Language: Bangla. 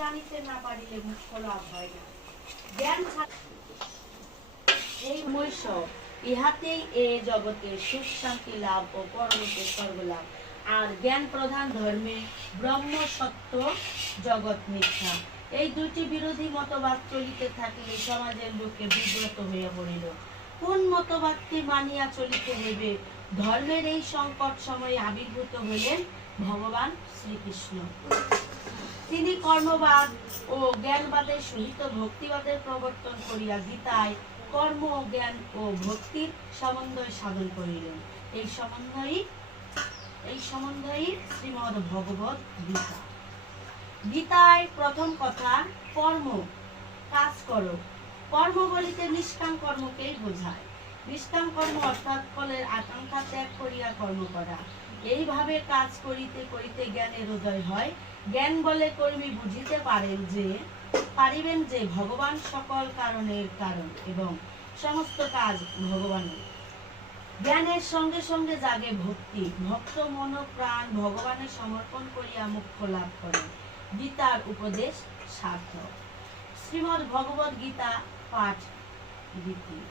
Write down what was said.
জানিতে না পারিলে মোক্ষ লাভ হয় না। জ্ঞান এই মৈষ ইহাতেই এ জগতে সুখ শান্তি লাভ ও পরলোকে স্বর্গ লাভ। আর জ্ঞান প্রধান ধর্মে ব্রহ্ম সত্য, জগৎ মিথ্যা, এই দুটি বিরোধী মতবাদ চলিতে থাকিলে সমাজের লোকে বিব্রত হইয়া পড়িল। কোন মতবাদটি মানিয়া চলিতে হইবে? ধর্মের এই সংকট সময়ে আবির্ভূত হইলেন ভগবান শ্রীকৃষ্ণ। তিনি কর্মবাদ ও জ্ঞানবাদের সহিত ভক্তিবাদের প্রবর্তন করিয়া গীতায় কর্ম, জ্ঞান ও ভক্তির সমন্বয় সাধন করিলেন। এই সমন্বয়ই শ্রীমদ্ ভগবত গীতা। গীতায় প্রথম কথা কর্ম, কাজ করো। কর্ম বলিতে নিষ্কাম কর্মকেই বোঝায়। নিষ্কাম কর্ম অর্থাৎ ফলের আকাঙ্ক্ষা ত্যাগ করিয়া কর্ম করা। এইভাবে কাজ করিতে করিতে জ্ঞানের উদয় হয়। জ্ঞান বলে কর্মী বুঝিতে পারিবেন যে ভগবান সকল কারণের কারণ এবং সমস্ত কাজ ভগবানের। জ্ঞানের সঙ্গে সঙ্গে জাগে ভক্তি। ভক্ত মন প্রাণ ভগবানের সমর্পণ করিয়া মোক্ষ লাভ করে। গীতার উপদেশ সার্থক। শ্রীমদ্ ভগবত গীতা পাঠ দ্বিতীয়।